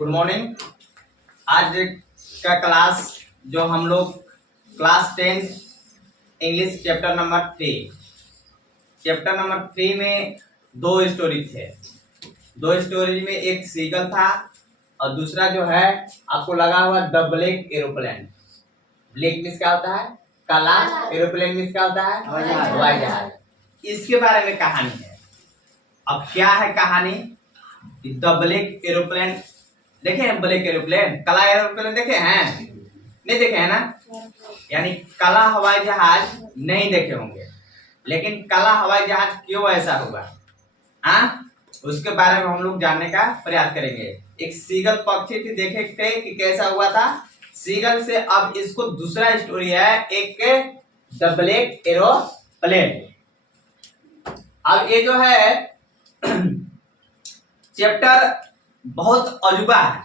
Good morning. आज का class जो हम लोग क्लास 10 इंग्लिश चैप्टर नंबर 3 में दो स्टोरी थे। दो स्टोरी में एक सीगल था और दूसरा जो है आपको लगा हुआ the black aeroplane. Black means क्या होता है? काला। एरोप्लेन मीन्स क्या होता है? हवाई जहाज। इसके बारे में कहानी है। अब क्या है कहानी? द ब्लैक एरोप्लेन देखे हैं? ब्लैक एरोप्लेन, काला एरोप्लेन देखे हैं? नहीं देखे हैं ना? यानी काला हवाई जहाज नहीं देखे होंगे, लेकिन काला हवाई जहाज क्यों ऐसा हुआ उसके बारे में हम लोग जानने का प्रयास करेंगे। एक सीगल पक्षी थी, देखे थे कि कैसा हुआ था सीगल से। अब इसको दूसरा स्टोरी है, एक द ब्लैक एरोप्लेन। अब ये जो है चैप्टर बहुत अजूबा है,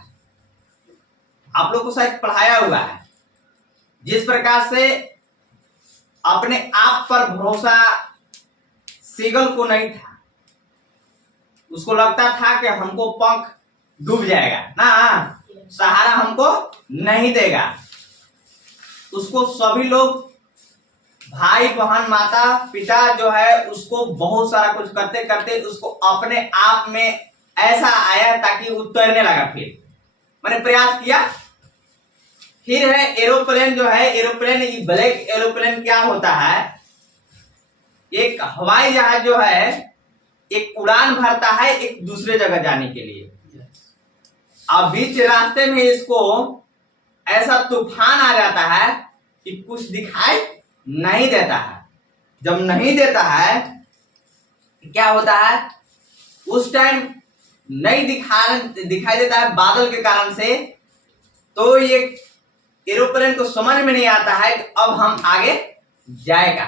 आप लोग को शायद पढ़ाया हुआ है। जिस प्रकार से अपने आप पर भरोसा सीगल को नहीं था, उसको लगता था कि हमको पंख डूब जाएगा ना, सहारा हमको नहीं देगा। उसको सभी लोग भाई बहन माता पिता जो है उसको बहुत सारा कुछ करते करते उसको अपने आप में ऐसा आया ताकि वो तैरने लगा। फिर मैंने प्रयास किया। फिर है एरोप्लेन जो है, एरोप्लेन ये ब्लैक एरोप्लेन क्या होता है? एक हवाई जहाज जो है एक उड़ान भरता है एक दूसरे जगह जाने के लिए। अब बीच रास्ते में इसको ऐसा तूफान आ जाता है कि कुछ दिखाई नहीं देता है। जब नहीं देता है क्या होता है? उस टाइम नहीं दिखाई देता है बादल के कारण से, तो ये एरोप्लेन को समझ में नहीं आता है कि अब हम आगे जाएगा।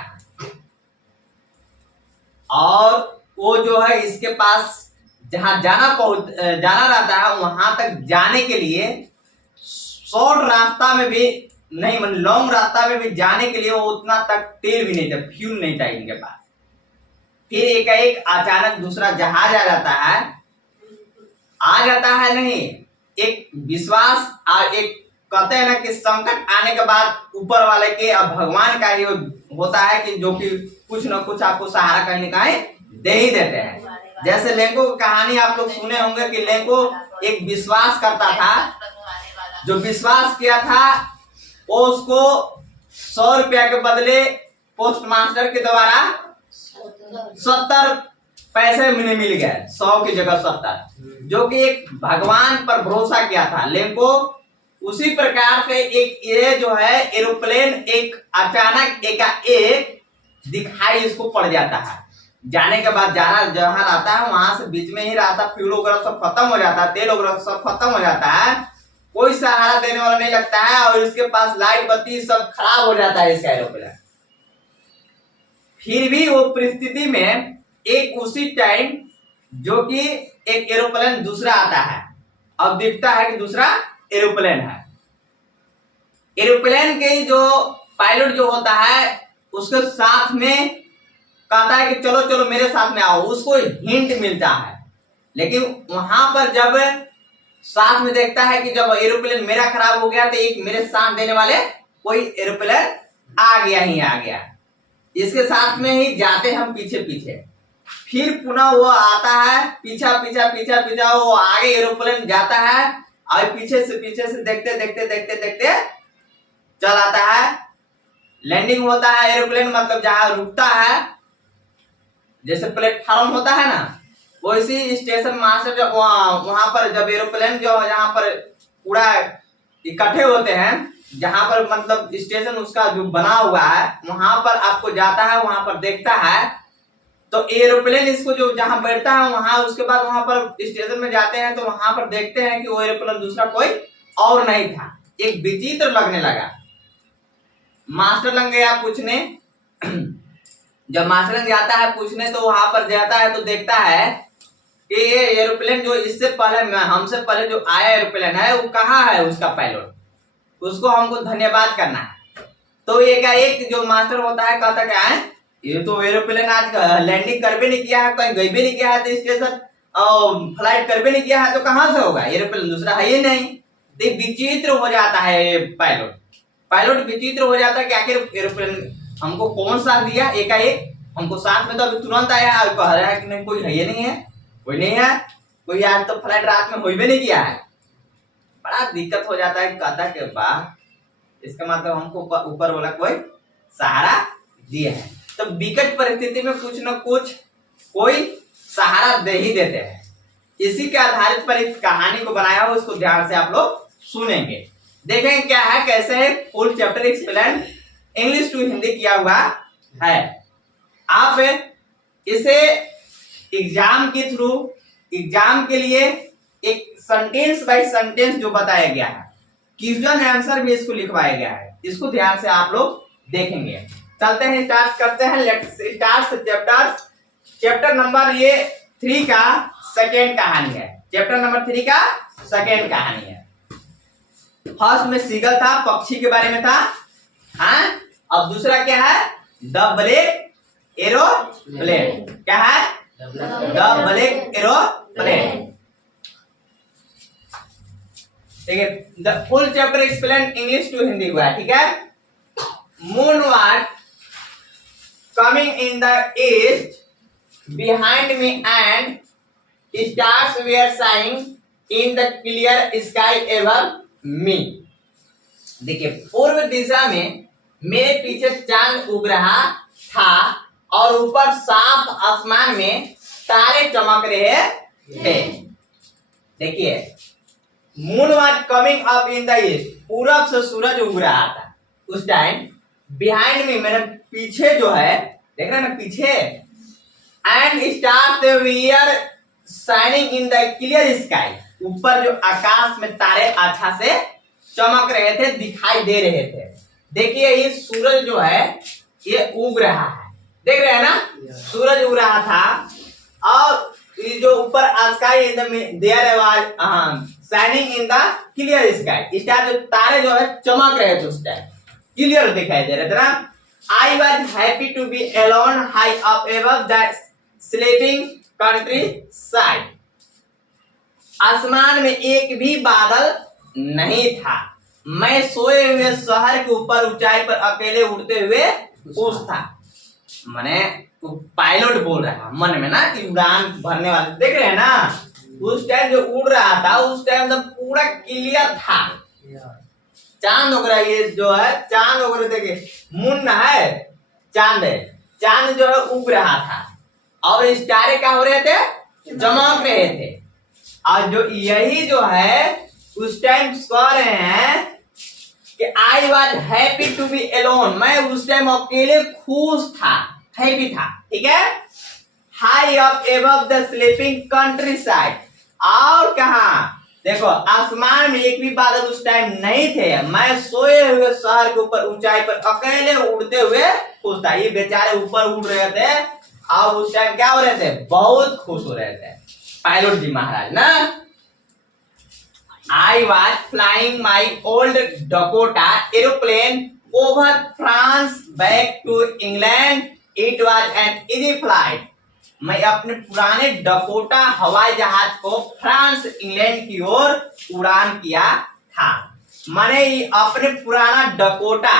और वो जो है इसके पास जहां जाना रहता है वहां तक जाने के लिए शॉर्ट रास्ता में भी नहीं, मतलब लॉन्ग रास्ता में भी जाने के लिए वो उतना तक तेल भी नहीं था, फ्यूल नहीं था इनके पास। फिर एक अचानक दूसरा जहाज आ जाता है नहीं, एक विश्वास और एक कहते हैं ना कि संकट आने के बाद ऊपर वाले के अब भगवान का ही होता है कि जो कि कुछ न कुछ आपको सहारा कहीं न कहीं दे ही देते हैं। जैसे लेंको की कहानी आप लोग सुने होंगे कि लेंको एक विश्वास करता था, जो विश्वास किया था वो उसको 100 रुपया के बदले पोस्ट मास्टर के द्वारा 70 पैसे मिल गए, 100 की जगह 70, जो कि एक भगवान पर भरोसा किया था लेंको। उसी प्रकार से एक ये जो है एरोप्लेन एक अचानक एक दिखाई इसको पड़ जाता है। जाने के बाद जाना जहां रहता है वहां से बीच में ही रहता, फ्यूल वगैरह सब खत्म हो जाता है, तेल वगैरह सब खत्म हो जाता है, कोई सहारा देने वाला नहीं लगता है और इसके पास लाइट बत्ती सब खराब हो जाता है इसका एरोप्लेन। फिर भी वो परिस्थिति में एक उसी टाइम जो कि एक एरोप्लेन दूसरा आता है, अब दिखता है कि दूसरा एरोप्लेन है। एरोप्लेन के जो पायलट जो होता है उसके साथ में कहता है कि चलो चलो मेरे साथ में आओ, उसको हिंट मिलता है। लेकिन वहां पर जब साथ में देखता है कि जब एरोप्लेन मेरा खराब हो गया तो एक मेरे साथ देने वाले कोई एरोप्लेन आ गया। इसके साथ में ही जाते हम पीछे पीछे। फिर पुनः वो आता है पीछा वो आगे एरोप्लेन जाता है और पीछे से देखते चल आता है। लैंडिंग होता है एरोप्लेन, मतलब जहां रुकता है, जैसे प्लेटफॉर्म होता है ना, वैसी स्टेशन मास्टर जब वहां पर जब एरोप्लेन जो जहां पर पूरा इकट्ठे होते हैं, जहां पर मतलब स्टेशन उसका जो बना हुआ है वहां पर आपको जाता है, वहां पर देखता है तो एरोप्लेन इसको जो जहां बैठता है वहां, उसके बाद वहां पर स्टेशन में जाते हैं तो वहां पर देखते हैं कि वो एरोप्लेन दूसरा कोई और नहीं था। एक विचित्र लगने लगा, मास्टर लग गया पूछने। जब मास्टर जाता है पूछने तो वहां पर जाता है तो देखता है कि ये एरोप्लेन जो इससे पहले हमसे पहले जो आया एरोप्लेन है वो कहाँ है, उसका पायलट, उसको हमको धन्यवाद करना है। तो एक जो मास्टर होता है कहता क्या है, ये तो एरोप्लेन आज लैंडिंग कर भी नहीं किया है, कहीं गई भी नहीं किया है तो स्टेशन, फ्लाइट कर भी नहीं किया है तो कहां से होगा, एरोप्लेन दूसरा है ही नहीं। तो विचित्र हो जाता है पायलट विचित्र हो जाता है कि आखिर एरोप्लेन हमको कौन साथ दिया, एकाएक हमको साथ में तो अभी तुरंत आया और कह रहा है कि नहीं कोई है ही नहीं है, कोई नहीं है, कोई आज तो फ्लाइट रात में हो भी नहीं किया है। बड़ा दिक्कत हो जाता है। कहता के बाद इसका मतलब हमको ऊपर वाला कोई सहारा दिया है। तो विकट परिस्थिति में कुछ न कुछ कोई सहारा दे ही देते हैं। इसी के आधारित पर इस कहानी को बनाया हो, उसको ध्यान से आप लोग सुनेंगे, देखेंगे क्या है, कैसे है। Full chapter explain English to Hindi किया हुआ है। आप इसे एग्जाम के थ्रू, एग्जाम के लिए एक सेंटेंस बाय सेंटेंस जो बताया गया है, क्वेश्चन आंसर भी इसको लिखवाया गया है, इसको ध्यान से आप लोग देखेंगे। चलते हैं, स्टार्ट करते हैं। लेट्स स्टार्ट चैप्टर नंबर ये 3 का सेकेंड कहानी है। चैप्टर नंबर 3 का सेकेंड कहानी है। फर्स्ट में सीगल था, पक्षी के बारे में था। हाँ, अब दूसरा क्या है, द ब्लैक एरोप्लेन। क्या है, द ब्लैक एरोप्लेन। ठीक है, the full chapter explain English to Hindi हुआ, ठीक है। Moon was coming in the east behind me and stars were shining in the clear sky above me। देखिए, पूर्व दिशा में मेरे पीछे चांद उग रहा था और ऊपर साफ आसमान में तारे चमक रहे थे। देखिए, moon was coming up in the east, पूरब से सूरज उग रहा था उस टाइम। बिहाइंड में, मेरे पीछे जो है, देख रहे हैं ना पीछे, and stars were shining in the clear sky, ऊपर जो आकाश में तारे अच्छा से चमक रहे थे, दिखाई दे रहे थे। देखिए, ये सूरज जो है ये उग रहा है, देख रहे हैं ना, सूरज उग रहा था और ये जो ऊपर sky in the there was shining in the clear sky, star जो तारे जो है चमक रहे थे उस टाइम, क्लियर दिखाई दे रहे थे ना। I was happy to be alone high up above the sleeping countryside। आसमान में एक भी बादल नहीं था, मैं सोए हुए शहर के ऊपर ऊंचाई पर अकेले उड़ते हुए खुश था। मैंने तो पायलट बोल रहा मन में ना कि उड़ान भरने वाले, देख रहे हैं ना, उस टाइम जो उड़ रहा था उस टाइम तो पूरा क्लियर था। चांद वगैरह, ये जो है चांद वगैरह, देखिए मून है, चांद है, चांद जो है उग रहा था और स्टारे क्या हो रहे थे, चमक रहे थे। और जो यही जो है उस टाइम कह रहे हैं कि I was happy to be alone, मैं उस टाइम अकेले खुश था, हैप्पी था, ठीक है। High up above the sleeping country side, और कहा देखो आसमान में एक भी बादल उस टाइम नहीं थे, मैं सोए हुए शहर के ऊपर ऊंचाई पर अकेले उड़ते हुए खुश था। ये बेचारे ऊपर उड़ रहे थे और उस टाइम क्या हो रहे थे, बहुत खुश हो रहे थे पायलट जी महाराज ना। I was flying my old Dakota aeroplane over France back to England, it was an easy flight. मैं अपने पुराने डकोटा हवाई जहाज को फ्रांस इंग्लैंड की ओर उड़ान किया था। मैंने अपने पुराना डकोटा,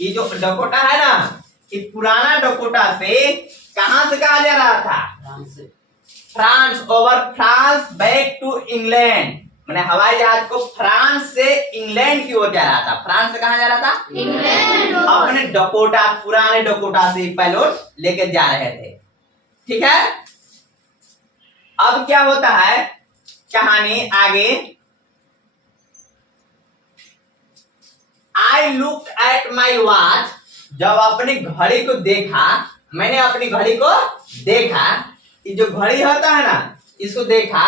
ये जो डकोटा है ना, ये पुराना डकोटा से कहां से कहा जा रहा था, France, over France back to England. मैंने हवाई जहाज को फ्रांस से इंग्लैंड की ओर जा रहा था। फ्रांस से कहां जा रहा था, इंग्लैंड। अपने डकोटा, पुराने डकोटा से पायलट लेके जा रहे थे, ठीक है। अब क्या होता है कहानी आगे। I look at my watch, जब अपनी घड़ी को देखा, मैंने अपनी घड़ी को देखा, ये जो घड़ी होता है ना, इसको देखा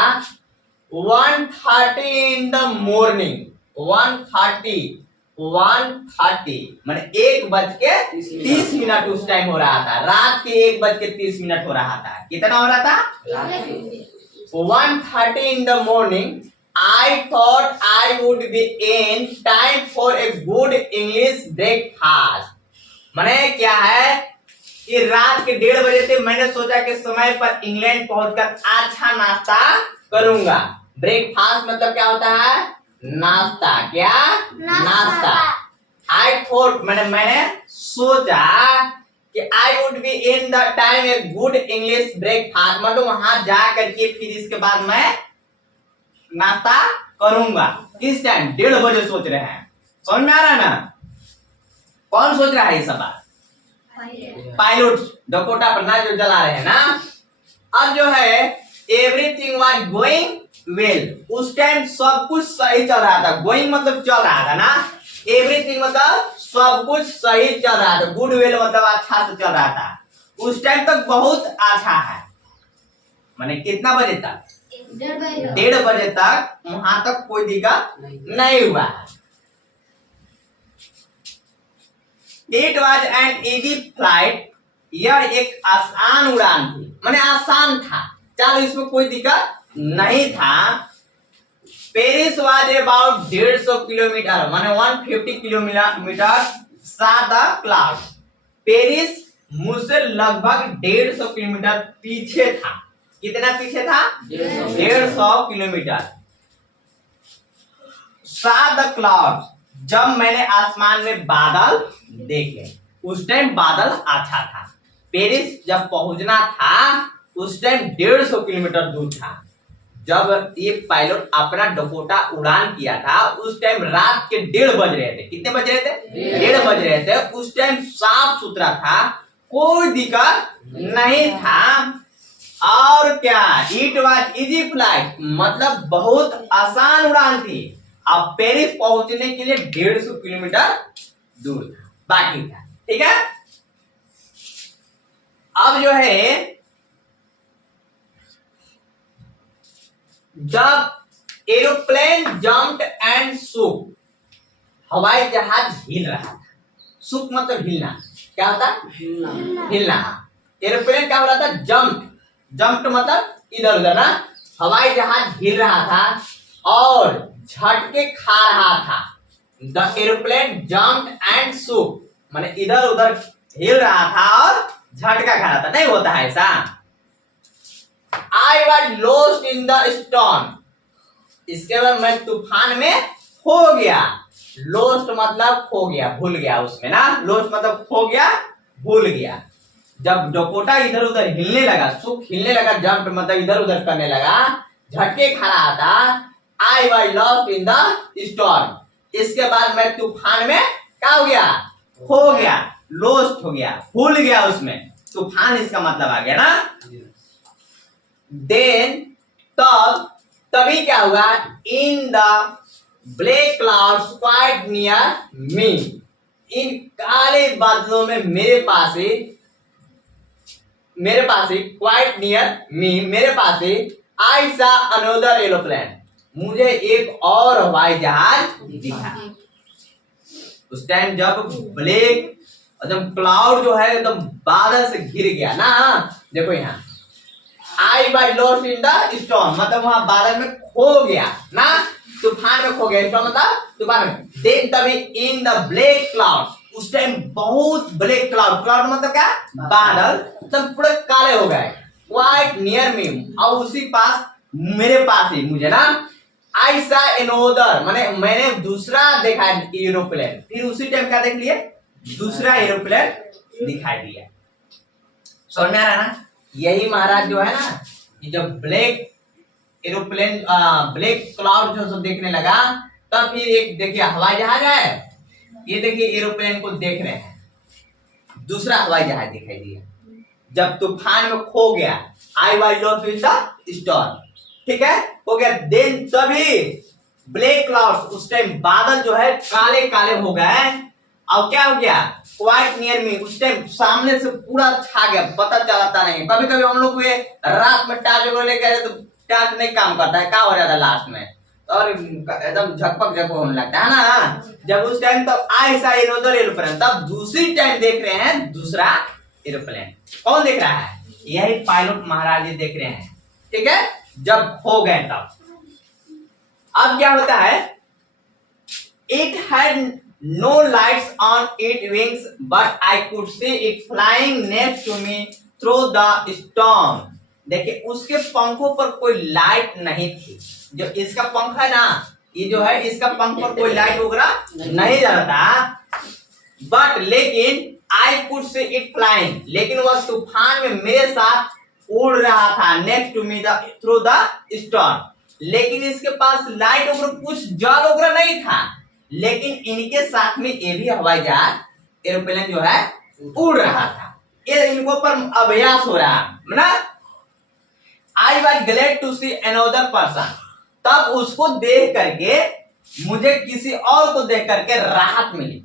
1:30 इन द मॉर्निंग, 1:30 मैंने 1:30 उस टाइम हो रहा था, रात के 1:30 हो रहा था। कितना हो रहा था, 1:30 in the morning. I thought I would be in time for a good English breakfast। मैंने क्या है, कि रात के 1:30 बजे थे, मैंने सोचा कि समय पर इंग्लैंड पहुंचकर अच्छा नाश्ता करूंगा। ब्रेकफास्ट मतलब क्या होता है? नाश्ता। क्या? नाश्ता। आई थॉट मैंने सोचा कि I would be in the time a good English breakfast, मतलब वहां जा करके फिर इसके बाद मैं नाश्ता करूंगा। किस टाइम? 1:30 बजे सोच रहे हैं। समझ में आ रहा है ना? कौन सोच रहा है ये सब बात? पायलट डकोटा पर ना जो जला रहे हैं ना। अब जो है एवरीथिंग वाज गोइंग वेल, उस टाइम सब कुछ सही चल रहा था। गोइंग मतलब चल रहा था ना, एवरीथिंग मतलब सब कुछ सही चल रहा था। गुड वेल मतलब अच्छा से चल रहा था। उस टाइम तक बहुत अच्छा है, माने कितना बजे तक? 1:30 बजे तक वहां तक कोई दिक्कत नहीं हुआ। It was an easy flight, यह एक आसान उड़ान थी, माने आसान था, चलो इसमें कोई दिक्कत नहीं था। पेरिस वाज अबाउट 150 किलोमीटर, माने 150 किलोमीटर साथ द क्लाउड। पेरिस मुझसे लगभग 150 किलोमीटर पीछे था। कितना पीछे था? 150 किलोमीटर। साथ द क्लाउड, जब मैंने आसमान में बादल देखे, उस टाइम बादल अच्छा था। पेरिस जब पहुंचना था उस टाइम 150 किलोमीटर दूर था। जब ये पायलट अपना डकोटा उड़ान किया था उस टाइम रात के 1:30 बज रहे थे। कितने बज रहे थे? 1:30 बज रहे थे। उस टाइम साफ सुथरा था, कोई दिक्कत नहीं था। और क्या? इट वॉज इजी फ्लाइट, मतलब बहुत आसान उड़ान थी। अब पेरिस पहुंचने के लिए 150 किलोमीटर दूर था, बाकी था। ठीक है, अब जो है जब एरोप्लेन जम्प्ड एंड शूक, हवाई जहाज हिल रहा था। शूक मतलब हिलना। क्या होता? हिलना। एरोप्लेन क्या हो रहा था? जम्प्ड मतलब इधर उधर ना। हवाई जहाज हिल रहा था और झटके खा रहा था। The aeroplane jumped and shook, माने इधर उधर हिल रहा था और झटका खा रहा था। नहीं होता है ऐसा। I was lost in the storm, इसके बाद मैं तूफान में खो गया। लोस्ट मतलब खो गया, भूल गया उसमें ना। लोस्ट मतलब खो गया, भूल गया। जब डकोटा इधर उधर हिलने लगा, सुख हिलने लगा, जंप मतलब इधर उधर करने लगा, झटके खा रहा था। I was lost in the storm, इसके बाद मैं तूफान में क्या हो गया? खो गया, लोस्ट हो गया, भूल गया उसमें। तूफान इसका मतलब आ गया ना। देन तभी क्या हुआ? In the black clouds quite near me, इन काले बादलों में मेरे पास ही क्वाइट नियर मी, मेरे पास ही आई सा अनदर एरोप्लेन, मुझे एक और हवाई जहाज दिखा। उस टाइम जब ब्लैक एकदम क्लाउड जो है एकदम बादल से घिर गया ना। देखो यहाँ I by lost in the storm, मतलब वहां बादल में खो गया ना, तूफान में खो गया। स्टॉर्म मतलब तूफान में। देन तभी इन द ब्लैक क्लाउड, उस टाइम बहुत ब्लैक क्लाउड, क्लाउड मतलब क्या? बादल, तब पूरे काले हो गए। क्वाइट नियर मी, और उसी पास मेरे पास ही मुझे ना आई सा एनोदर, माने मैंने दूसरा देखा एरोप्लेन। फिर उसी टाइम क्या देख लिए? दूसरा एरोप्लेन दिखाई दिया। समझ में आ रहा है ना? यही महाराज जो है ना, ये जब ब्लैक एरोप्लेन ब्लैक क्लाउड जो सब देखने लगा, तब फिर एक देखिए हवाई जहाज है, ये देखिए एरोप्लेन को देख रहे हैं, दूसरा हवाई जहाज दिखाई दिया। जब तूफान में खो गया, I was lost in the storm, ठीक है, हो गया। देन तभी ब्लैक क्लाउड्स, उस टाइम बादल जो है काले काले हो गए। और क्या हो गया? क्वाइट नियर मी, उस टाइम सामने से पूरा छा गया, पता चलता नहीं। कभी कभी हम लोग रात में टार्च वगैरह लेकर, तो टार्च नहीं काम करता है, क्या हो जाता है लास्ट में, और एकदम झकपक होने लगता है ना। जब उस टाइम तब ऐसा इधर एरोप्लेन, तब दूसरी टाइम देख रहे हैं दूसरा एरोप्लेन। कौन देख रहा है? यही पायलट महाराज जी देख रहे हैं, ठीक है, जब खो गए तब। अब क्या होता है? It had no lights on its wings, but I could see it flying next to me through the storm. देखिए उसके पंखों पर कोई लाइट नहीं थी। जो इसका पंख है ना, ये जो है इसका पंख पर कोई लाइट वगैरह नहीं जला था, बट लेकिन I could see it flying, लेकिन वह तूफान में मेरे साथ उड़ रहा था, next to me through the storm. लेकिन इसके पास लाइट वगैरह कुछ जल वगैरह नहीं था, लेकिन इनके साथ में ये भी हवाई जहाज एरोप्लेन जो है उड़ रहा था। ये इनको पर अभ्यास हो रहा है ना। I was glad to see another person, तब उसको देख करके मुझे किसी और को देख करके राहत मिली।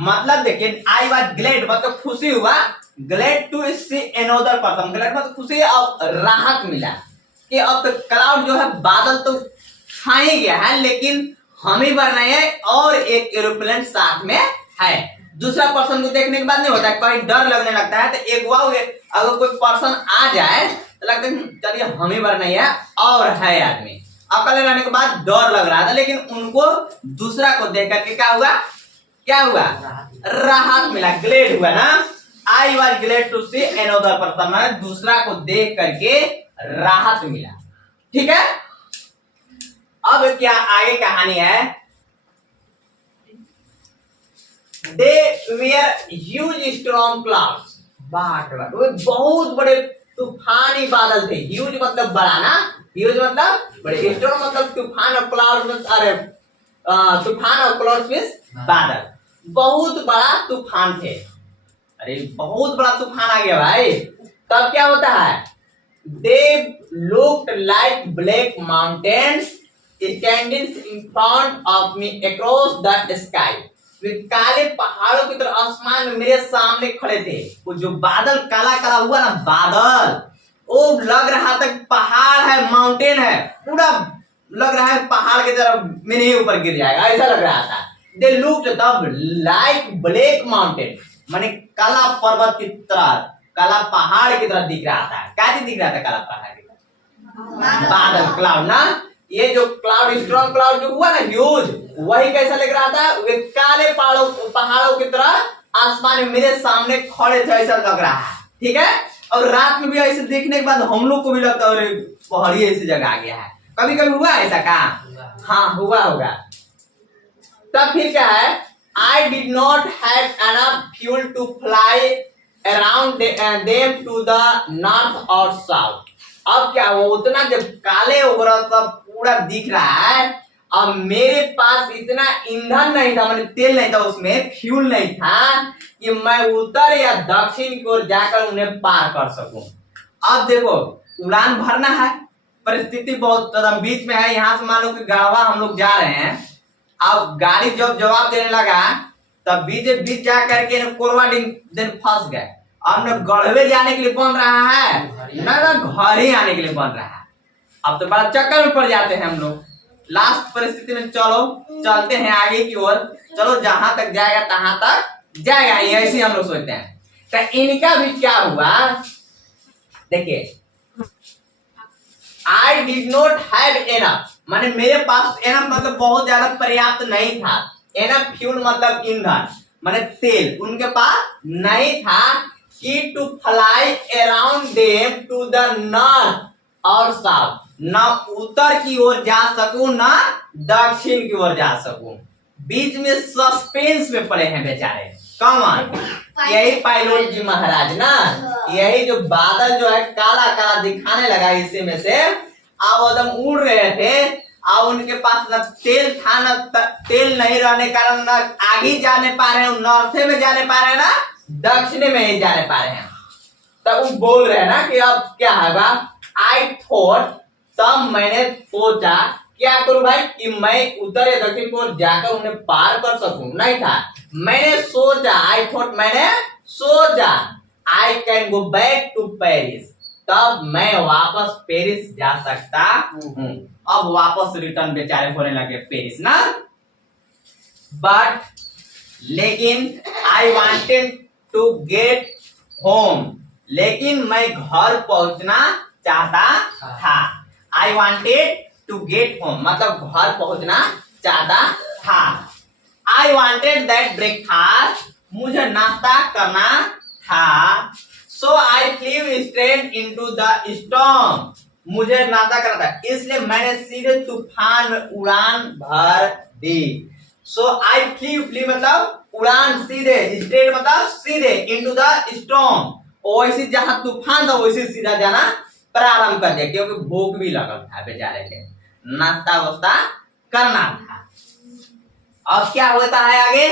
मतलब देखिए आई वॉज ग्लैड मतलब खुशी हुआ, glad to see another person, glad मतलब खुशी, अब राहत मिला कि अब तो क्लाउड जो है बादल तो छा ही गया है, लेकिन हम ही बढ़ रहे हैं और एक एरोप्लेन साथ में है। दूसरा पर्सन को देखने के बाद नहीं होता है, कहीं डर लगने लगता है, तो एक अगर कोई पर्सन आ जाए तो लगता है चलिए हम ही बढ़ रहे हैं और है आदमी। अकेले रहने के बाद डर लग रहा था, लेकिन उनको दूसरा को देख करके क्या हुआ राहत मिला, ग्लेड हुआ ना। I was glad to see another person, दूसरा को देख करके राहत मिला। ठीक है, अब क्या आगे कहानी है। दे वेयर ह्यूज स्टॉर्म क्लाउड्स, बहुत बड़े तूफानी बादल थे। ह्यूज मतलब बड़ा ना, ह्यूज मतलब बड़े, स्टॉर्म मतलब तूफान और क्लाउड, अरे तूफान और क्लाउड मींस बादल, बहुत बड़ा तूफान थे। अरे बहुत बड़ा तूफान आ गया भाई। तब क्या होता है, they looked like black mountains standing in front of me across the sky, वे काले पहाड़ों की तरह आसमान में मेरे सामने खड़े थे। वो जो बादल काला काला हुआ ना बादल, वो लग रहा था पहाड़ है, माउंटेन है, पूरा लग रहा है पहाड़ की तरफ मेरे ही ऊपर गिर जाएगा, ऐसा लग रहा था। दे लुक्ड तब लाइक ब्लैक माउंटेन, माने काला पर्वत की तरह, काला पहाड़ की तरह दिख रहा था। क्या दिख रहा था काला पहाड़ की तरह? बादल, क्लाउड ना। ये जो क्लाउड स्टॉर्म क्लाउड जो हुआ ना ह्यूज, वही कैसा लग रहा था, वे काले पहाड़ों की तरह आसमान में मेरे सामने खड़े थे, ऐसा लग रहा है। ठीक है, और रात में भी ऐसे देखने के बाद हम लोग को भी लगता है अरे पहाड़ी ऐसी जगह आ गया है। कभी कभी हुआ ऐसा काम? हाँ हुआ होगा। तब फिर क्या है, I did not have enough fuel to fly around them to the north और साउथ। अब क्या हुआ, उतना जब काले वगैरह सब पूरा दिख रहा है, अब मेरे पास इतना ईंधन नहीं था, मतलब तेल नहीं था, उसमें फ्यूल नहीं था कि मैं उत्तर या दक्षिण की ओर जाकर उन्हें पार कर सकूं। अब देखो उड़ान भरना है, परिस्थिति बहुत बीच में है, यहाँ से मान लो कि गावा हम लोग जा रहे हैं। अब गाड़ी जब जवाब देने लगा तब बीच जा करके कोरवा दिन फंस गए। अब न गढ़वे जाने के लिए बन रहा है, न घर ही आने के लिए बन रहा है। अब तो बड़ा चक्कर में पड़ जाते हैं हम लोग। लास्ट परिस्थिति में चलो चलते हैं आगे की ओर, चलो जहां तक जाएगा तहां तक जाएगा, ऐसे हम लोग सोचते हैं। तो इनका भी क्या हुआ देखिए, आई डिड नॉट हैव एनफ, माने मेरे पास एनफ मतलब बहुत ज्यादा पर्याप्त नहीं था। एनफ फ्यूल मतलब ईंधन माने तेल, उनके पास नहीं था कि to fly around them to the north और साउथ, ना उत्तर की ओर जा सकूं ना दक्षिण की ओर जा सकूं। बीच में सस्पेंस में पड़े हैं बेचारे। कौन? यही पायलट जी महाराज ना। यही जो बादल जो है काला काला दिखाने लगा इसी में से, अब एकदम उड़ रहे थे। अब उनके पास न तेल था, न तेल नहीं रहने कारण न आगे जाने पा रहे हैं, नॉर्थ में जाने पा रहे हैं ना दक्षिण में ही जाने पा रहे हैं। तब वो बोल रहे हैं ना कि अब क्या होगा। आई थॉट, तब मैंने सोचा क्या करूं भाई कि मैं उत्तर या दक्षिण को जाकर उन्हें पार कर सकूं। नहीं था, मैंने सोचा, आई थॉट मैंने सोचा I can go back to Paris, तब मैं वापस पेरिस जा सकता हूं। अब वापस रिटर्न बेचारे होने लगे पेरिस ना। बट लेकिन I wanted to get home, लेकिन मैं घर पहुंचना चाहता था। I wanted to get home मतलब घर पहुंचना चाहता था। आई वॉन्टेड दैट ब्रेकफास्ट, मुझे नाश्ता करना था। सो आई flew straight into the storm, मुझे नाश्ता करना था इसलिए मैंने सीधे तूफान में उड़ान भर दी। सो आई फ्लीव, फ्लीव मतलब उड़ान, सीधे, स्ट्रेट मतलब सीधे, इनटू द स्टॉर्म, वैसे जहां तूफान था वैसे सीधा जाना प्रारंभ कर दिया, क्योंकि भूख भी लगल था बेचारे के, नाश्ता वास्ता करना था। अब क्या होता है आगे,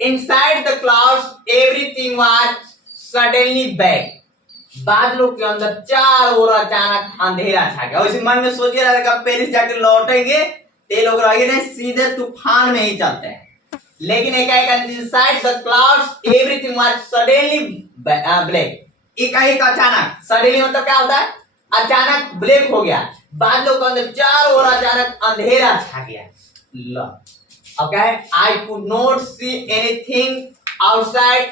inside the clouds everything was suddenly back, बादलों के अंदर चारों ओर अचानक अंधेरा छा गया। उसी मन में सोचिए रहेगा पेरिस जाके लौटेंगे ते लोग रहेंगे नहीं, सीधे तूफान में ही चलते हैं। लेकिन एक inside the clouds everything was suddenly black, एक अचानक, सडनली मतलब क्या होता है, अचानक ब्लैक हो गया, बादलों के अंदर चारों ओर अचानक अंधेरा छा गया। Okay, I could not see anything outside,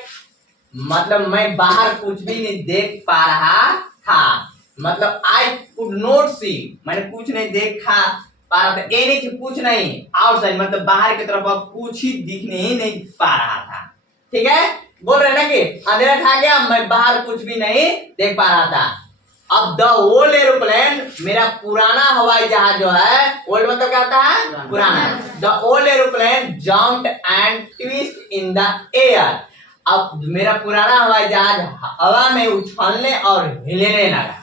मतलब मैं बाहर कुछ भी नहीं देख पा रहा था, मतलब आई कुड नॉट सी, मैंने कुछ नहीं देखा पा रहा था, एनीथिंग कुछ नहीं, आउटसाइड मतलब बाहर की तरफ अब कुछ ही दिखने ही नहीं पा रहा था। ठीक है, बोल रहे ना कि अंधेरा छा गया, मैं बाहर कुछ भी नहीं देख पा रहा था। अब द ओल्ड एरोप्लेन, मेरा पुराना हवाई जहाज जो है, ओल्ड मतलब क्या होता है, पुराना, the old aeroplane jumped and twist in the air, अब मेरा पुराना हवाई जहाज हवा में उछलने और हिलने लगा,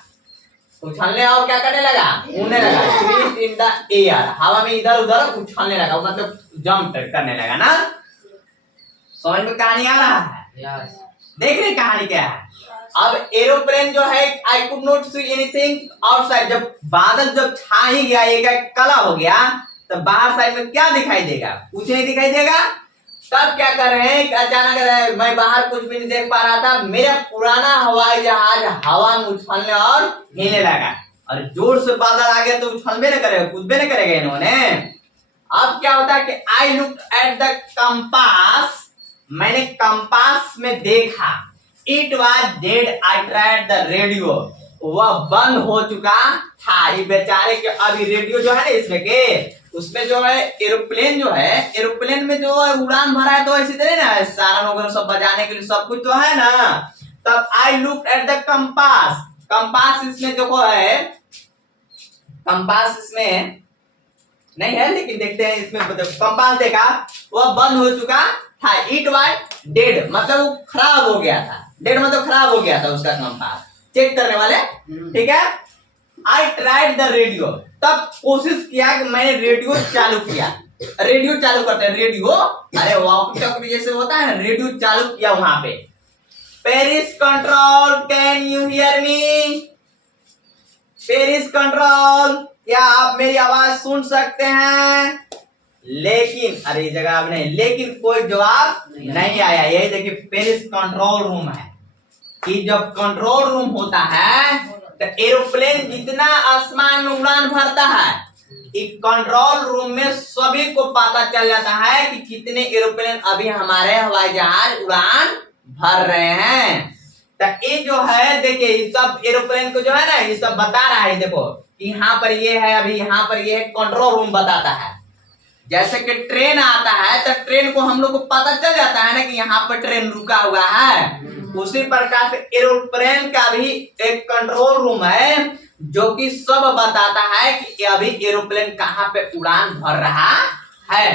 उछलने और क्या करने लगा, उड़ने लगा, ट्विस्ट इन द एयर, हवा में इधर उधर उछलने लगा, मतलब जंप करने लगा ना। समझ में कहानी आ रहा है? yes. देख रहे कहानी क्या है। अब एरोप्लेन जो है, आई could not see anything outside, जब बादल जब छा ही गया, एक कला हो गया, तो बाहर साइड में क्या दिखाई देगा, कुछ नहीं दिखाई देगा। तब क्या कर रहे हैं, अचानक मैं बाहर कुछ भी नहीं देख पा रहा था, मेरा पुराना हवाई जहाज हवा में उछलने और हिलने लगा, और जोर से बादल आ गया तो उछलबे न करेगा, कूदबे न करेगा इन्होंने। अब क्या होता है कि I look at the compass, मैंने कंपास में देखा, it was dead, I tried the radio, वह बंद हो चुका था। ये बेचारे के अभी रेडियो जो है ना इसमें के, उसमें जो है एरोप्लेन जो है, एरोप्लेन में जो है उड़ान भरा है, तो इसी तरह ना सारन वगैरह सब बजाने के लिए सब कुछ तो है ना। तब I look at the compass, compass इसमें जो है, कंपास इसमें नहीं है लेकिन देखते हैं इसमें, कंपास देखा, वह बंद हो चुका था, इट वाज डेड मतलब वो खराब हो गया था, डेड मतलब खराब हो गया था उसका कंपास, चेक करने वाले। ठीक है, आई ट्राइड द रेडियो, तब कोशिश किया कि मैंने रेडियो चालू किया, रेडियो चालू करते हैं, रेडियो, अरे वॉकी टॉकी जैसे होता है, रेडियो चालू किया वहां पे। Paris control, can you hear me, Paris control, क्या आप मेरी आवाज सुन सकते हैं। लेकिन अरे जवाब नहीं, लेकिन कोई जवाब नहीं आया। यही देखिए पेरिस कंट्रोल रूम है, कि जब कंट्रोल रूम होता है तो एरोप्लेन जितना आसमान में उड़ान भरता है, एक कंट्रोल रूम में सभी को पता चल जाता है कि कितने एरोप्लेन अभी हमारे हवाई जहाज उड़ान भर रहे हैं। तो ये जो है देखिए, सब एरोप्लेन को जो है ना ये सब बता रहा है, देखो यहाँ पर ये है, अभी यहाँ पर ये कंट्रोल रूम बताता है। जैसे कि ट्रेन आता है तो ट्रेन को हम लोग को पता चल जाता है ना कि यहाँ पर ट्रेन रुका हुआ है, उसी प्रकार से एरोप्लेन का भी एक कंट्रोल रूम है जो कि सब बताता है कि अभी एरोप्लेन कहाँ पे उड़ान भर रहा है।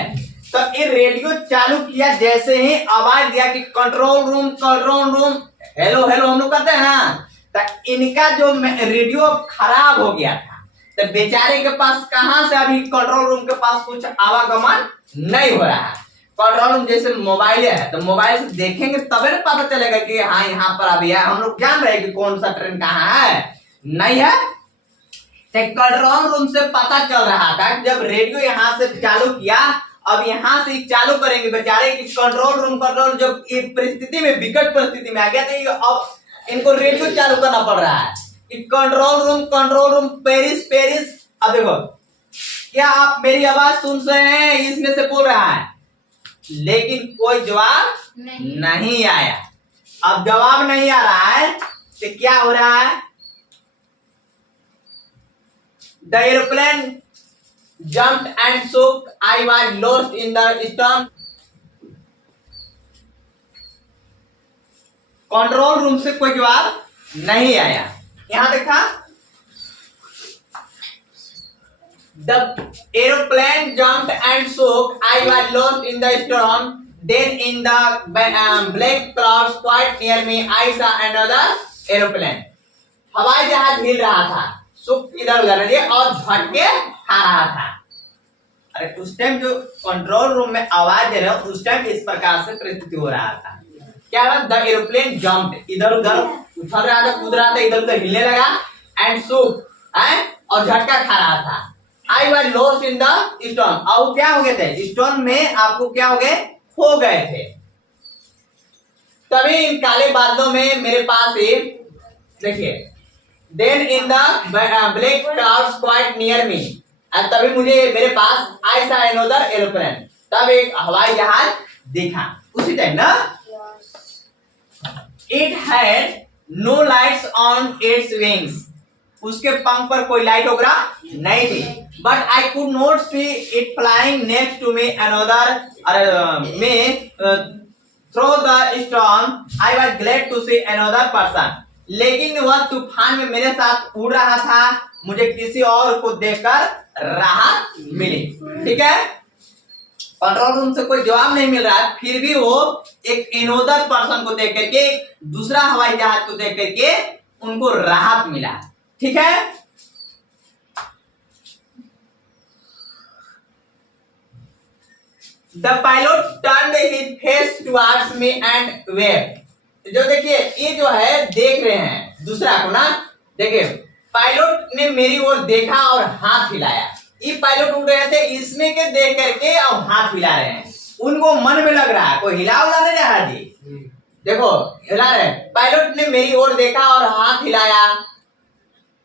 तो ये रेडियो चालू किया, जैसे ही आवाज दिया कि control room, control room, hello hello हम लोग करते हैं ना, तो इनका जो रेडियो खराब हो गया था, तो बेचारे के पास कहां से अभी कंट्रोल रूम के पास कुछ आवागमन नहीं हो रहा है। कंट्रोल रूम जैसे मोबाइल है, तो मोबाइल से देखेंगे तभी ना पता चलेगा कि हाँ यहाँ पर अभी है, हम लोग जान रहे हैं कि कौन सा ट्रेन कहाँ है, नहीं है। कंट्रोल रूम से पता चल रहा था जब रेडियो यहाँ से चालू किया, अब यहाँ से चालू करेंगे बेचारे की कंट्रोल रूम, कंट्रोल जब ये परिस्थिति में, विकट परिस्थिति में आ गया तो अब इनको रेडियो चालू करना पड़ रहा है कि कंट्रोल रूम पेरिस पेरिस। अब देखो क्या आप मेरी आवाज सुन रहे हैं, इसमें से बोल रहा है, लेकिन कोई जवाब नहीं आया। अब जवाब नहीं आ रहा है तो क्या हो रहा है, the aeroplane jumped and shook. I was lost in the storm. Control room से कोई जवाब नहीं आया। यहां देखा, the aeroplane jumped and shook. I was lost in the storm. Then in the black clouds quite near me, I saw another aeroplane. हवाई जहाज हिल रहा था, सुख इधर उधर और झटके खा रहा था। अरे उस टाइम जो कंट्रोल रूम में आवाज है उस टाइम इस प्रकार से परिस्थिति हो रहा था। क्या था? द एरोप्लेन जम्प्ड, इधर उधर उछल रहा था, कूद रहा था, इधर उधर हिलने लगा। एंड सुख और झटका खा रहा था। I was lost in the storm. और क्या हो गए थे? स्टॉर्म में आपको क्या हो गए? खो गए थे। तभी इन काले बादलों में मेरे पास एक, देखिए, then in the black clouds quite near me, तभी मुझे मेरे पास आई सा अनदर एरोप्लेन, तब एक हवाई जहाज देखा। उसी टाइम ना, it had no lights on its wings, उसके पंख पर कोई लाइट वगैरह नहीं थी। But I could not see it flying next to me another man through the storm. I was glad to see another person, लेकिन वह तूफान में मेरे साथ उड़ रहा था, मुझे किसी और को देखकर राहत मिली। ठीक है, कंट्रोल रूम से कोई जवाब नहीं मिल रहा है, फिर भी वो एक अनदर पर्सन को देख करके, दूसरा हवाई जहाज को देख करके उनको राहत मिला। ठीक है, the pilot turned his face towards me and waived. जो देखिए, ये जो है देख रहे हैं दूसरा को ना, देखिए पायलट ने मेरी ओर देखा और हाथ हिलाया। ये पायलट उड़ रहे थे, इसमें के देख करके और हाथ हिला रहे हैं। उनको मन में लग रहा है कोई हिला उला नहीं रहा जी, देखो हिला रहे। पायलट ने मेरी ओर देखा और हाथ हिलाया।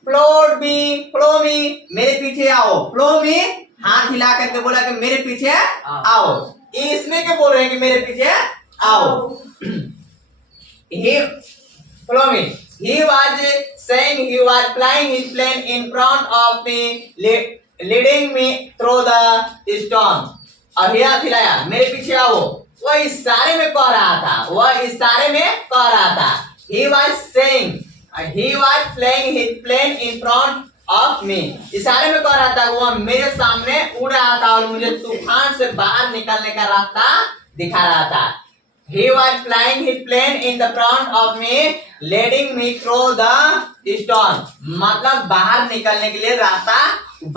फ्लो मी, मेरे पीछे आओ। फ्लो मी, हाथ हिला करके बोला कि मेरे पीछे आओ। इसमें के बोल रहे हैं कि मेरे पीछे आओ। Follow me. He was saying he was flying his plane in front of me, leading me through the storm. और हाथ हिलाया, मेरे पीछे आओ। वह इशारे में कह रहा था, He was saying he was flying his plane in front of me. इशारे में कह रहा था, वह मेरे सामने उड़ रहा था और मुझे तूफान से बाहर निकलने का रास्ता दिखा रहा था। He was flying his plane in the front of me, leading me through the storm. मतलब बाहर निकलने के लिए रास्ता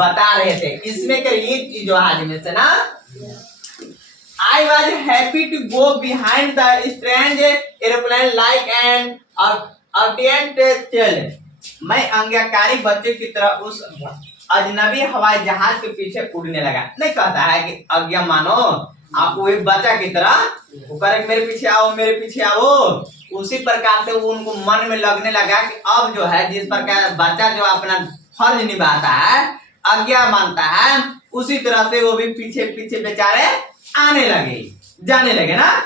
बता रहे थे। इसमें करीब जो आज में से ना, I was happy to go behind the strange airplane like an obedient child. मैं आज्ञाकारी बच्चे की तरह उस अजनबी हवाई जहाज के पीछे उड़ने लगा। नहीं कहता है कि आज्ञा मानो, आपको एक बच्चा की तरह वो करे मेरे पीछे आओ, मेरे पीछे आओ। उसी प्रकार से वो उनको मन में लगने लगा कि अब जो है, जिस प्रकार बच्चा जो अपना फर्ज निभाता है, आज्ञा मानता है, उसी तरह से वो भी पीछे पीछे बेचारे आने लगे, जाने लगे ना।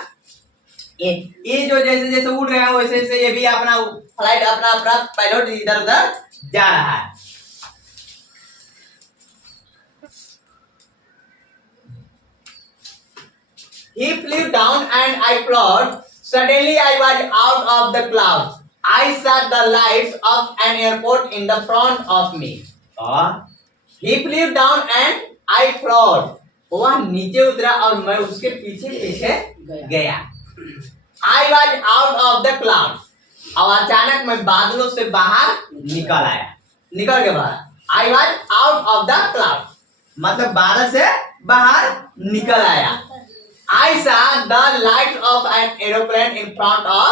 ये जो जैसे जैसे उड़ रहे हैं वैसे वैसे ये भी अपना फ्लाइट, अपना पायलट इधर उधर जा रहा है। He flew down and I followed. Suddenly I was out of the clouds. I saw the lights of an airport in the front of me. He flew down and I followed. वह नीचे उतरा और मैं उसके पीछे पीछे गया। I was out of the clouds. और अचानक मैं बादलों से बाहर निकल के बाहर। I was out of the clouds. मतलब बादल से बाहर निकल आया। I saw the lights of an aeroplane in front of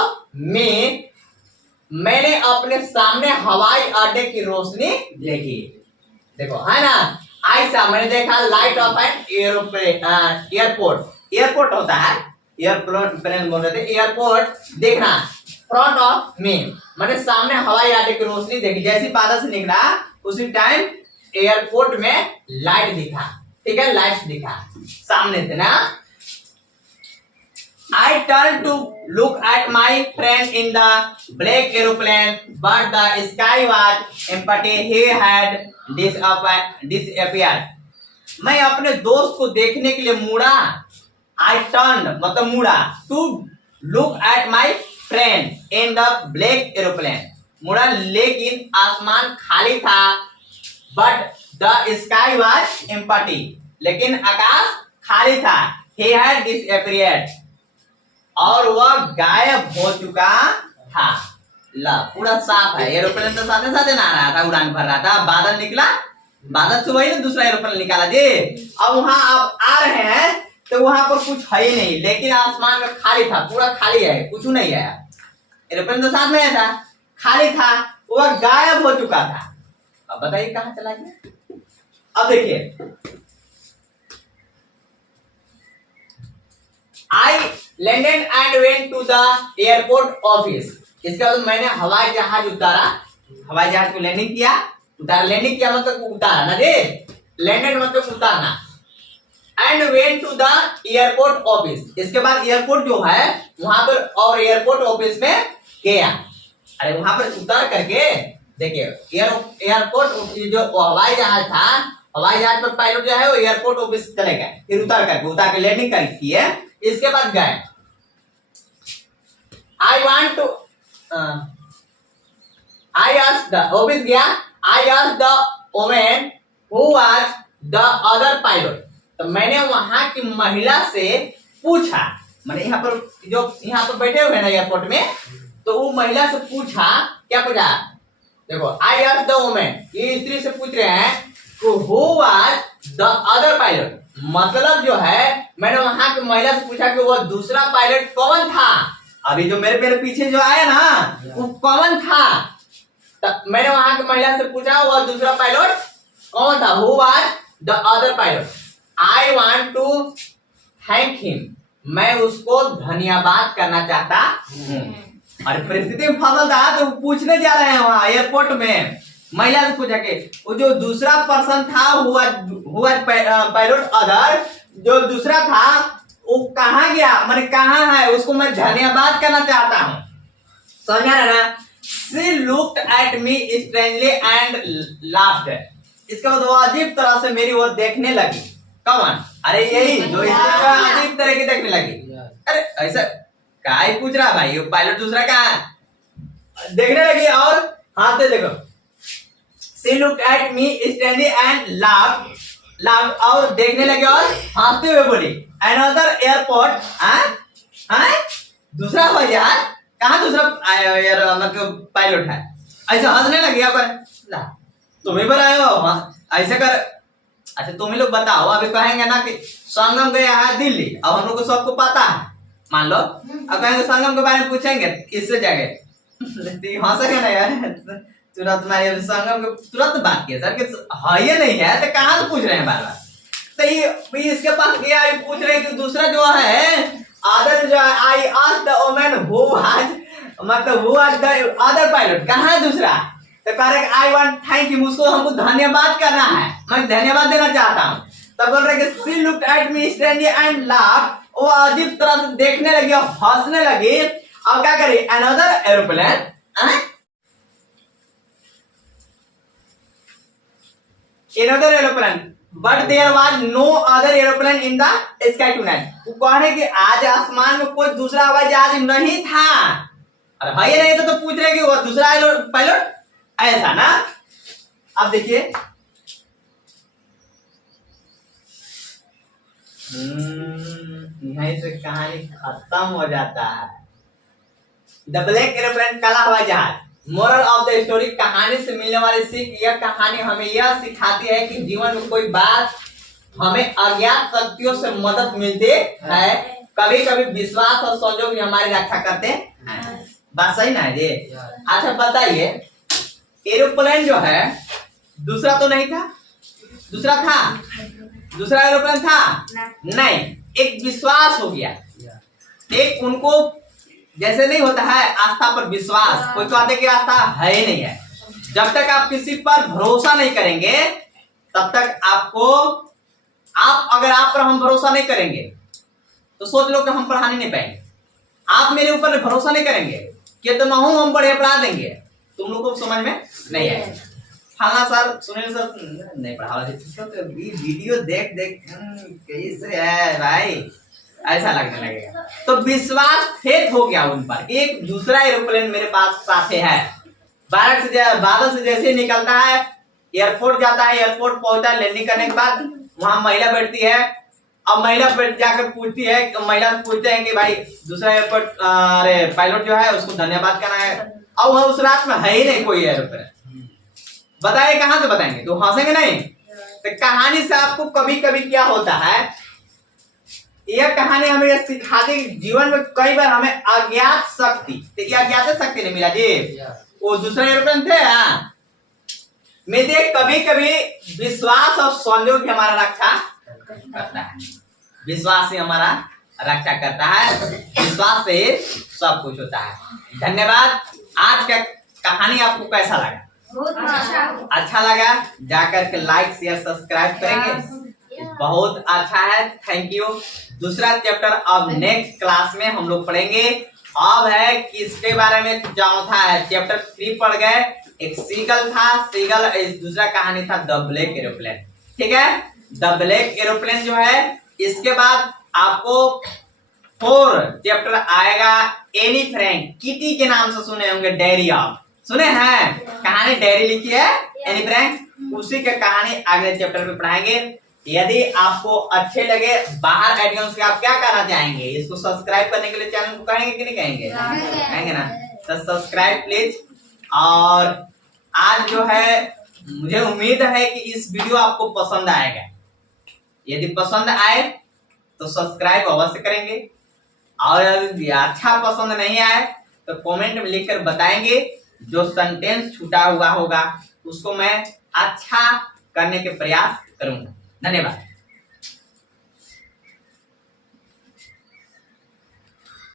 me. मैंने अपने सामने हवाई अड्डे की रोशनी देखी। देखो है ना, I saw, मैंने देखा light of an airport. Airport होता है, एयरप्लेन बोल रहे थे, एयरपोर्ट देखना। फ्रंट ऑफ मी, मैंने सामने हवाई अड्डे की रोशनी देखी। जैसी बादल से निकला उसी टाइम एयरपोर्ट में लाइट दिखा। ठीक है, लाइट्स दिखा सामने थे ना। I turned to look at my friend in the black aeroplane, but the sky was empty. He had disappeared. मैं अपने दोस्त को देखने के लिए मुड़ा, आई टर्न मतलब मुड़ा, to look at my friend in the black aeroplane, मुड़ा लेकिन आसमान खाली था, but the sky was empty, लेकिन आकाश खाली था, he had disappeared, और वह गायब हो चुका था। ला पूरा साफ है, एरोप्लेन तो साथे साथे ना रहा था, उड़ान भर रहा था, बादल निकला, बादल से वही ना दूसरा एरोप्लेन निकाला जी। अब वहां आप आ रहे हैं तो वहां पर कुछ है ही नहीं, लेकिन आसमान में खाली था, पूरा खाली है, कुछ नहीं आया, एरोप्लेन तो साथ में आया था, खाली था, वह गायब हो चुका था। अब बताइए कहां चला गया। अब देखिए, I landed and went to the airport office, इसके बाद मैंने हवाई जहाज उतारा, हवाई जहाज को लैंडिंग किया, उतारा, लैंडिंग किया मतलब उतारा ना जी, लैंडेड मतलब उतारना, and went to the airport office, इसके बाद एयरपोर्ट जो है वहां पर, और एयरपोर्ट ऑफिस में गया। अरे वहां पर उतर करके देखिए, एयरपोर्ट जो हवाई जहाज था, हवाई जहाज पर पायलट जो है वो एयरपोर्ट ऑफिस चले गए, फिर उतार के लैंडिंग की है, इसके बाद गए, I want to, I asked the office गया, I asked the woman who was the other pilot, तो मैंने वहां की महिला से पूछा, मैंने यहाँ पर जो यहाँ पर बैठे हुए हैं ना एयरपोर्ट में, तो वो महिला से पूछा, क्या पूछा, देखो, आई आस्क्ड द वुमन, ये स्त्री से पूछ रहे हैं who was the other pilot, मतलब जो है मैंने वहां की महिला से पूछा कि वह दूसरा पायलट कौन था, अभी जो मेरे पीछे जो आया ना वो कौन था, तो मैंने वहां की महिला से पूछा वह दूसरा पायलट कौन था, who was the other pilot, I want to thank him, मैं उसको धन्यवाद करना चाहता हूँ। और परिस्थिति में फंसा था तो पूछने जा रहे हैं वहां एयरपोर्ट में, महिला से पूछा कि वो जो दूसरा पर्सन था हुआ पायलट अदर, जो दूसरा था वो कहाँ गया, मैंने कहाँ है, उसको मैं धन्यवाद करना चाहता हूँ, समझा ना। She looked at me strangely and laughed, इसके बाद वो अजीब तरह से मेरी ओर देखने लगी, कौन, अरे यही जो अजीब तरह की देखने लगी, अरे ऐसा काय पूछ रहा भाई, पायलट दूसरा कहाँ देखने लगी और हंसते, देखो, She looked at me strangely and laughed, और देखने लगी और हंसते हुए बोली, another airport, दूसरा हवाई जहाज, कहाँ दूसरा मतलब पायलट है, ऐसा हंसने लगी। ला तुम ही बनाए हो ऐसे कर, अच्छा तुम ही लोग बताओ, अभी कहेंगे ना कि संगम गया है दिल्ली, अब हम लोग को सबको पता है, मान लो, अब कहेंगे संगम के बारे में पूछेंगे इससे जगह हंसेगा ना यार, तुरंत तुम्हारे संगम के तुरंत बात किया सर कि है ये नहीं है, तो कहाँ से पूछ रहे हैं बार बार, तो ये इसके पास गया, पूछ रहे कि दूसरा जो है अदर जो है, I asked the woman who was, मतलब who was the other pilot, कहाँ है दूसरा, तो कह रहे आई वांट थैंक यू, उसको हमको धन्यवाद करना है, मैं धन्यवाद देना चाहता हूँ, तब बोल रहे कि she looked at me strangely and laughed, वो अजीब तरह से देखने लगी और हंसने लगी। अब क्या करी, another aeroplane, another aeroplane, but there was no other aeroplane in the sky tonight, वो कह रहे कि आज आसमान में कोई दूसरा हवाई जहाज नहीं था, अरे भाई नहीं तो पूछ रहे कि वो दूसरा पायलट, ऐसा ना। अब देखिए, यहीं से कहानी खत्म हो जाता है। द ब्लैक एरोप्लेन, काला हवाई जहाज। मोरल ऑफ द स्टोरी, कहानी से मिलने वाली सीख, यह कहानी हमें यह सिखाती है कि जीवन में कोई बात हमें अज्ञात शक्तियों से मदद मिलती है, कभी कभी विश्वास और संजोग भी हमारी रक्षा करते हैं। बात सही ना है ये? अच्छा बताइए, एरोप्लेन जो है दूसरा तो नहीं था, दूसरा था, दूसरा एरोप्लेन था नहीं, एक विश्वास हो गया, एक उनको जैसे नहीं होता है आस्था पर विश्वास, कोई कहते कि आस्था है ही नहीं है, जब तक आप किसी पर भरोसा नहीं करेंगे तब तक आपको, आप अगर आप पर हम भरोसा नहीं करेंगे तो सोच लो कि हम पढ़ाने नहीं पाएंगे, आप मेरे ऊपर भरोसा नहीं करेंगे कि तो ना हम पढ़े पढ़ा देंगे, तुम लोग को समझ में नहीं आएगा। फला सर सुनील सर नहीं पढ़ा तो वीडियो देख देख कैसे है भाई, ऐसा लगने लगेगा। तो विश्वास फेथ हो गया उन पर। एक दूसरा एरोप्लेन मेरे पास साथे है, बादल से जैसे निकलता है, एयरपोर्ट जाता है, एयरपोर्ट पहुंचता है, लैंडिंग करने के बाद वहां महिला बैठती है। अब महिला बैठ जाकर पूछती है, महिला पूछते हैं कि भाई दूसरा एयरपोर्ट अरे पायलट जो है उसको धन्यवाद कहना है। अब वह उस रात में है ही नहीं कोई एयरप्लेन, बताइए कहां से बताएंगे, तो हंसेंगे नहीं। तो कहानी से आपको कभी कभी क्या होता है, यह कहानी हमें यह सिखाती है जीवन में कई बार हमें अज्ञात शक्ति, तो यह अज्ञात शक्ति नहीं मिला जी, वो दूसरा एयरप्लेन थे। हाँ में कभी कभी विश्वास और संयोग हमारा रक्षा करता है, विश्वास ही हमारा रक्षा करता है, विश्वास से सब कुछ होता है। धन्यवाद। आज का कहानी आपको कैसा लगा? अच्छा लगा, जाकर के लाइक शेयर सब्सक्राइब करेंगे, बहुत अच्छा है, थैंक यू। दूसरा चैप्टर अब नेक्स्ट क्लास में हम लोग पढ़ेंगे। अब है किसके बारे में, चौथा है चैप्टर 3 पढ़ गए। एक सीगल था, सीगल, दूसरा कहानी था द ब्लैक एरोप्लेन। ठीक है, द ब्लैक एरोप्लेन जो है, इसके बाद आपको 4 चैप्टर आएगा एनी फ्रैंक, किटी के नाम से सुने होंगे, डायरी ऑफ सुने हैं, कहानी डायरी लिखी है एनी फ्रैंक, उसी के कहानी अगले चैप्टर में पढ़ाएंगे। यदि आपको अच्छे लगे बाहर आइडियंस के, आप क्या करना चाहेंगे, इसको सब्सक्राइब करने के लिए चैनल को कहेंगे कि नहीं कहेंगे? कहेंगे ना, तो सब्सक्राइब प्लीज। और आज जो है मुझे उम्मीद है कि इस वीडियो आपको पसंद आएगा, यदि पसंद आए तो सब्सक्राइब अवश्य करेंगे, और यदि अच्छा पसंद नहीं आए तो कमेंट में लिखकर बताएंगे, जो सेंटेंस छूटा हुआ होगा उसको मैं अच्छा करने के प्रयास करूंगा। धन्यवाद।